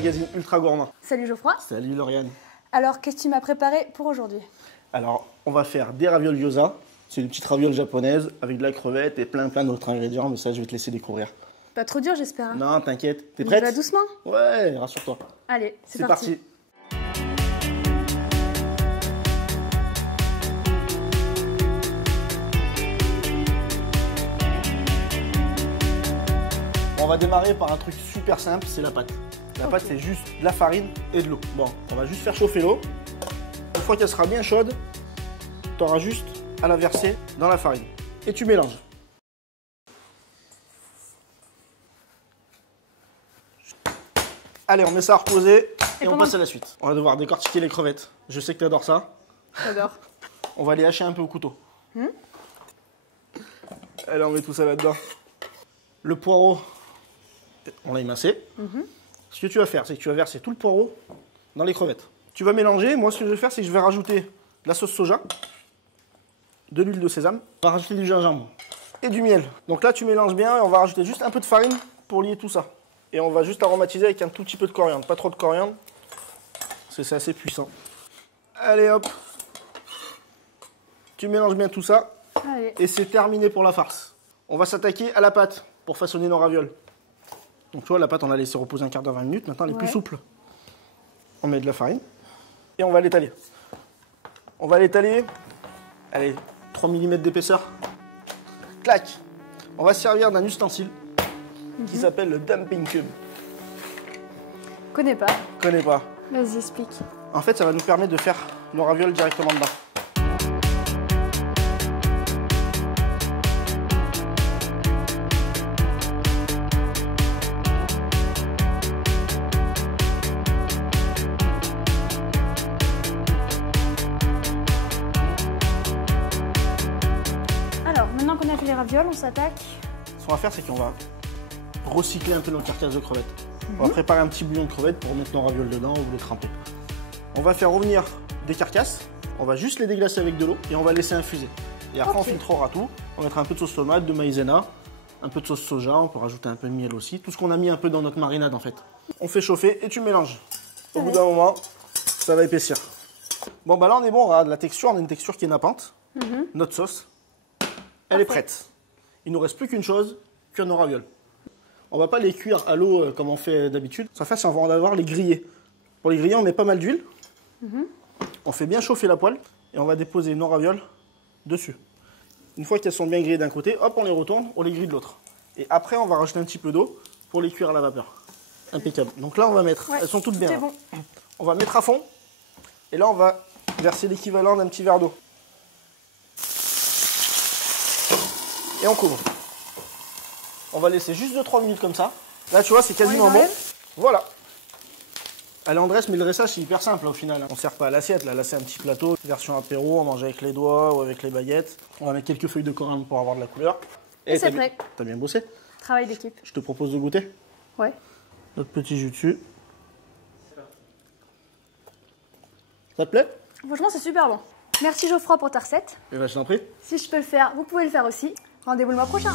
magazine Ultra Gourmand. Salut Geoffroy. Salut Lauriane. Alors, qu'est-ce que tu m'as préparé pour aujourd'hui? Alors, on va faire des ravioles gyoza. C'est des petites ravioles japonaises avec de la crevette et plein d'autres ingrédients, mais ça, je vais te laisser découvrir. Pas trop dur, j'espère. Hein. Non, t'inquiète. T'es On y prête? va doucement. Ouais, rassure-toi. Allez, c'est parti. On va démarrer par un truc super simple, c'est la pâte. La pâte, c'est juste de la farine et de l'eau. Bon, on va juste faire chauffer l'eau. Une fois qu'elle sera bien chaude, tu auras juste à la verser dans la farine. Et tu mélanges. Allez, on met ça à reposer et on passe à la suite. On va devoir décortiquer les crevettes. Je sais que tu adores ça. J'adore. On va les hacher un peu au couteau. Allez, on met tout ça là-dedans. Le poireau, on l'a émincé. Ce que tu vas faire, c'est que tu vas verser tout le poireau dans les crevettes. Tu vas mélanger. Moi, ce que je vais faire, c'est que je vais rajouter de la sauce soja, de l'huile de sésame, on va rajouter du gingembre et du miel. Donc là, tu mélanges bien et on va rajouter juste un peu de farine pour lier tout ça. Et on va juste aromatiser avec un tout petit peu de coriandre. Pas trop de coriandre, parce que c'est assez puissant. Allez, hop. Tu mélanges bien tout ça. Allez. Et c'est terminé pour la farce. On va s'attaquer à la pâte pour façonner nos ravioles. Donc tu vois, la pâte, on l'a laissé reposer un quart d'heure, 20 minutes. Maintenant, elle est plus souple. On met de la farine et on va l'étaler. On va l'étaler, allez, 3 mm d'épaisseur. Clac. On va se servir d'un ustensile qui s'appelle le dumping cube. Connais pas. Connais pas. Vas-y, explique. En fait, ça va nous permettre de faire nos ravioles directement dedans. Alors, maintenant qu'on a fait les ravioles, on s'attaque. Ce qu'on va faire, c'est qu'on va recycler un peu nos carcasses de crevettes. On va préparer un petit bouillon de crevettes pour mettre nos ravioles dedans ou les tremper. On va faire revenir des carcasses, on va juste les déglacer avec de l'eau et on va laisser infuser. Et après, on filtrera tout. On mettra un peu de sauce tomate, de maïzena, un peu de sauce soja, on peut rajouter un peu de miel aussi. Tout ce qu'on a mis un peu dans notre marinade en fait. On fait chauffer et tu mélanges. Au bout d'un moment, ça va épaissir. Bon, bah là, on est bon, on a de la texture, on a une texture qui est nappante. Notre sauce, elle est prête. Il ne nous reste plus qu'une chose, cuire nos ravioles. On ne va pas les cuire à l'eau comme on fait d'habitude. Ça fait, c'est on va devoir les griller. Pour les griller, on met pas mal d'huile. On fait bien chauffer la poêle et on va déposer nos ravioles dessus. Une fois qu'elles sont bien grillées d'un côté, hop, on les retourne, on les grille de l'autre. Et après, on va rajouter un petit peu d'eau pour les cuire à la vapeur. Impeccable. Donc là, on va mettre, elles sont toutes bien. Bon. On va mettre à fond et là, on va verser l'équivalent d'un petit verre d'eau. Et on couvre. On va laisser juste 2-3 minutes comme ça. Là, tu vois, c'est quasiment bon. Voilà. Allez, on dresse, mais le dressage, c'est hyper simple au final. On ne sert pas à l'assiette. Là, c'est un petit plateau. Version apéro, on mange avec les doigts ou avec les baguettes. On va mettre quelques feuilles de coriandre pour avoir de la couleur. Et c'est prêt. T'as bien bossé. Travail d'équipe. Je te propose de goûter. Ouais. Notre petit jus dessus. Ça te plaît? Franchement, c'est super bon. Merci Geoffroy pour ta recette. Eh ben, je t'en prie. Si je peux le faire, vous pouvez le faire aussi. Rendez-vous le mois prochain.